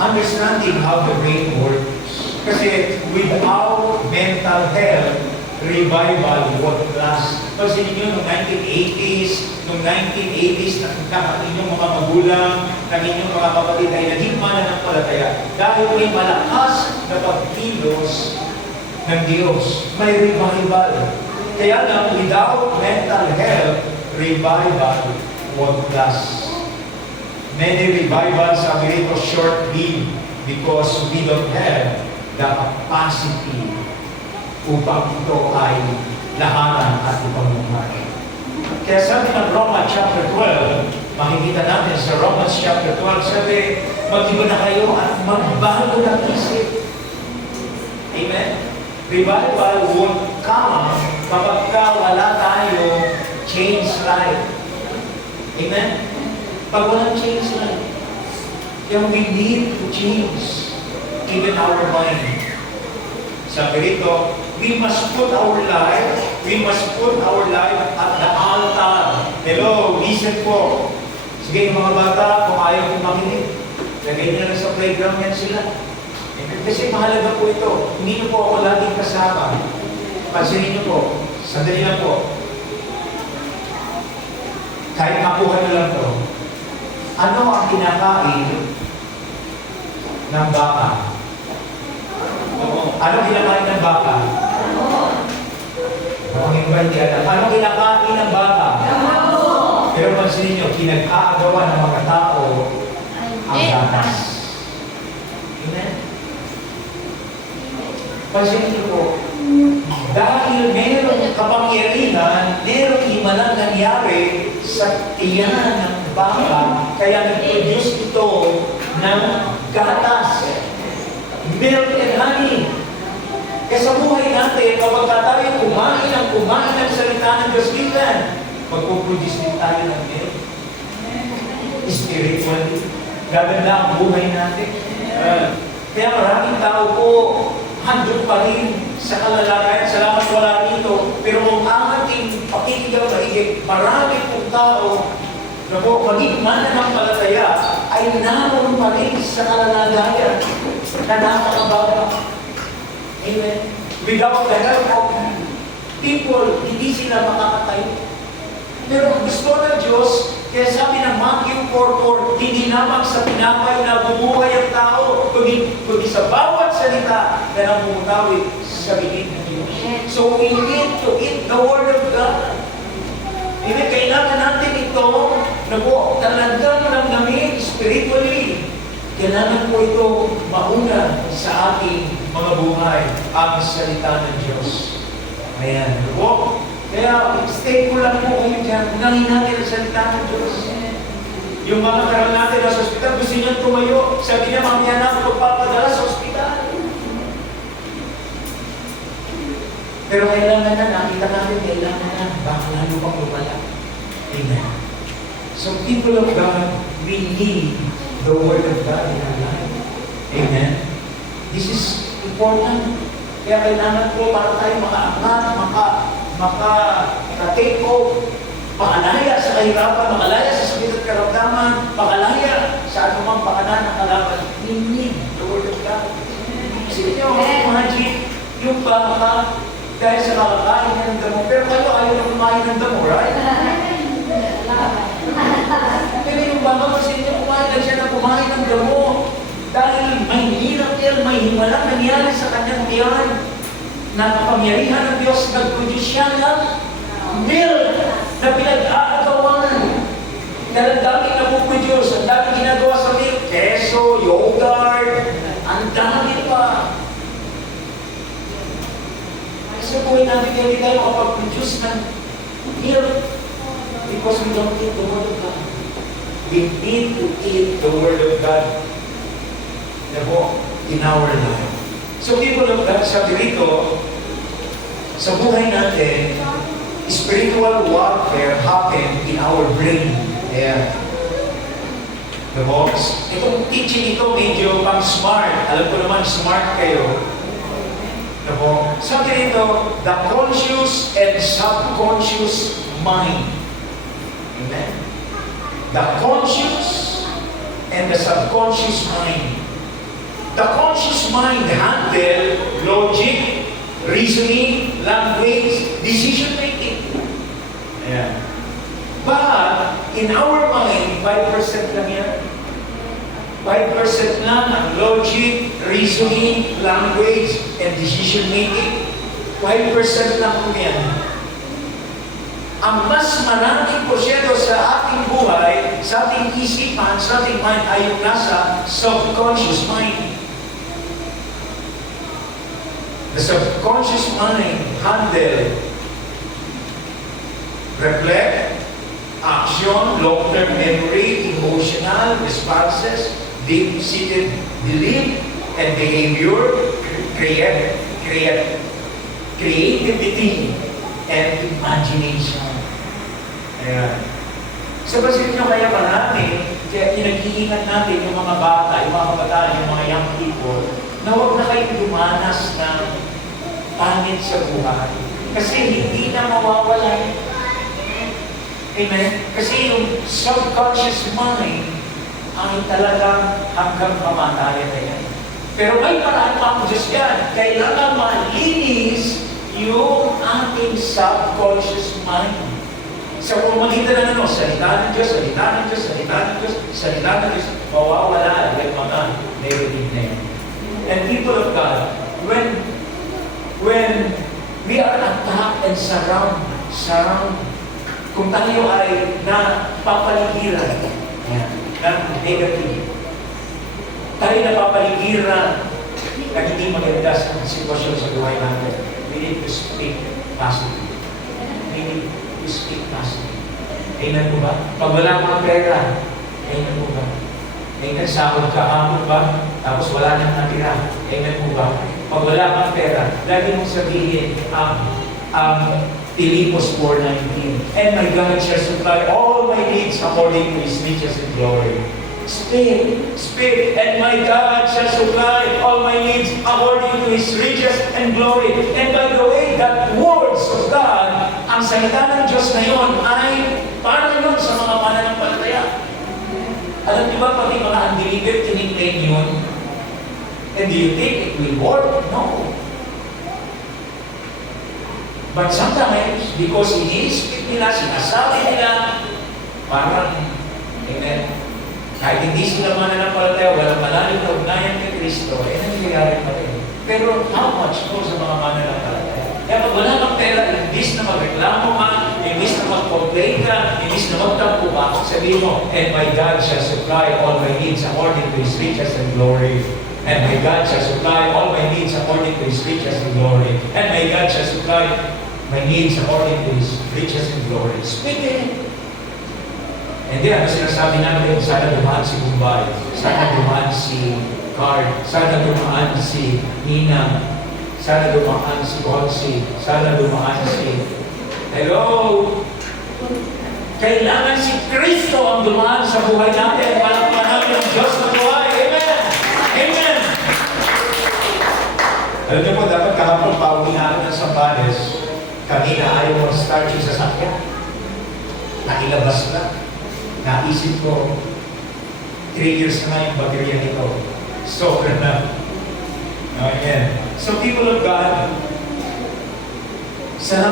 understanding how the brain works. Kasi without mental health, revival won't last. Kasi ninyo, noong 1980s, ang inyong mga magulang, ng inyong mga kapatid ay naging mananampalataya. Dahil may malakas na pagkilos ng Diyos. May revival. Kaya lang, without mental health, revival won't last. Many revivals are very short-lived because we don't have the capacity upang ito ay lahanan at ipamumuhay. Kaya sabi ng Romans chapter 12, makikita natin sa Romans chapter 12, sabi, mag-iba na kayo at magbago ng isip. Amen? Revival won't come kapag wala tayo change life. Amen? Pag walang change life, kaya we need to change even our mind. Sabi rito, we must put our life at the altar. Hello, listen po. Sige, mga bata, kung ayaw kong makinig, lagay nyo na sa playground yan sila. Kasi mahalaga po ito. Hindi nyo po ako laging kasama. Pansinin nyo po, sandali lang po. Kahit makuha nyo lang po. Ano ang kinakain ng baka? Ano kinakain ng baka? Ano kinakain ng baka? Pero pansinin nyo, kinag-aagawa ng mga tao ang gatas. Amen? Pansinin nyo po, dahil mayroong kapangyarihan, mayroong himalang nangyari sa tiyan ng baka, kaya nag-produce ito ng gatas. Milk and honey. Kaya sa buhay natin, kapag tayo kumain ng salita ng Diyos, minsan, magpuproduce din tayo ng milk. Spiritually. Gaganda ang buhay natin. Kaya maraming tao po, handog pa rin sa kalalagayan. Salamat wala rito. Pero kung ang ating pakikigaw maigit, marami pong tao na po, maging mananampalataya, ay naroon pa rin sa kalalagayan na nakakabaga. Amen. Without the help of people, hindi sila makakatayo. Pero gusto ng Diyos, kaya sabi ng Matthew 4:4, hindi lamang sa tinapay na bumuhay ang tao, kundi sa bawat salita na namumutawid sa bibig ng Diyos. So we need to eat the Word of God. Hindi, kailangan natin ito na po talagang namnamin spiritually. Kailangan po ito mauna sa ating mga buhay ang salita ng Diyos. Ayan. Po. Kaya stay ko lang po kayo dyan. Unahin natin ang salita ng Diyos. Yung mga karal natin sa ospital, gusto niya tumayo. Sabi niya, mamaya na ako magpapadala sa ospital. Pero kailangan na, nakita natin, kailangan na. Baka lalo pang lumala. Amen. So people of God, we need the Word of God in our life. Amen. This is important. Kaya kailangan po para tayo makaangat, maka-take off, makalaya sa kahirapan, makalaya sa sakit at karamdaman, makalaya sa anumang pakanan ng kalaban. We need the Word of God. Sige nyo, imagine, yung baka, dahil sa nakakain niya ng damo, pero kayo ayaw na kumain ng damo, right? Pero yung baka kasi niya kumain lang siya na kumain ng damo. Dahil may hirap yan, may himalang nangyari sa kanyang tiyan. Nakapangyarihan ng Diyos, nag-produce siya ng milk na pinag-aagawan. Dahil ang daming napuproduce, ang daming ginagawa sa milk, keso, yogurt, ang dami pa. Kasi buhay natin hindi tayo makapag-produce ng milk because we don't eat the Word of God. We need to eat the Word of God in our life. So people of God, sabi rito, sa buhay natin, spiritual warfare happen in our brain. Ayan. Diba? Itong teaching ito medyo pang smart. Alam ko naman, smart kayo. Diba? Sabi rito, the conscious and subconscious mind. Amen? The conscious and the subconscious mind. The conscious mind handle logic, reasoning, language, decision making. Ayan. But, in our mind, 5% lang yan. 5% lang ang logic, reasoning, language, and decision making. 5% lang po yan. Ang mas maraming porsyento sa ating buhay, sa ating isipan, sa ating mind ay yung nasa subconscious mind. The subconscious mind handle reflect, action, long-term memory, emotional responses, deep-seated belief and behavior, creativity, and imagination. Ayan. Sa pasin nyo kaya marami, kaya pinag-iingat natin yung mga bata, yung mga kabataan, yung mga young people, na huwag na kayong dumanas ng pangit sa buhay. Kasi hindi na mawawala yun. Amen? Kasi yung subconscious mind ay talagang hanggang kamatayan na yan. Pero may paraan pa ang Diyos yan. Kailangan malinis yung ating subconscious mind. Sa pamagitan ng salita ng Diyos, salita ng Diyos, salita ng Diyos, salita ng Diyos, mawawala yung mga negative na yan. And people of God, when we are attacked and surround, kung tayo ay napapaligiran ng negative, tayo napapaligiran na hindi maganda sa sitwasyon sa buhay natin, we need to speak positive. We need to speak positive. Amen po ba? Pag wala kang pera, amen po ba? Amen, sahod ka hamon ba? Tapos wala nang natira. Amen po ba? Pag wala kang pera, lagi mong sabihin Philippians 4:19, and my God shall supply all my needs according to His riches and glory. Speak, and my God shall supply all my needs according to His riches and glory. And by the way, that words of God, ang salita ng Diyos na yun ay para yun sa mga mananampalataya. Alam niyo ba, pati mga unbeliever, tinignan yun? And do you think it will work? No. But sometimes, because ini-speak nila, sinasabi nila, parang, amen, kahit hindi sila mananampalataya, walang malalim na ugnayan kay Kristo, nangyayari pa rin. Pero how much more sa mga mananampalataya? Kaya pag wala kang pera, imbis na magreklamo ka, imbis na mag-complain ka, imbis na magtampo ka, sabihin mo, and my God shall supply all my needs according to His riches and glory. And my God shall supply all my needs according to His riches and glory. And my God shall supply my needs according to His riches and glory. Speak it. And then, ano sinasabi natin, sana dumaan si Bombay, sana dumaan si Card, sana dumaan si Nina, sana dumaan si Bonsi, sana dumaan si... Hello! Kailangan si Kristo ang dumaan sa buhay natin. Palakpakan natin ang Diyos na buhay. Amen! Amen! Alam niyo po, dapat kahapon pauwi natin ng Sambales. Kanina ayaw mo start yung sasakyan. Nakilabas na. Naisip ko, 3 years na yung baterya nito. Sobra na. Amen. So people of God, sarap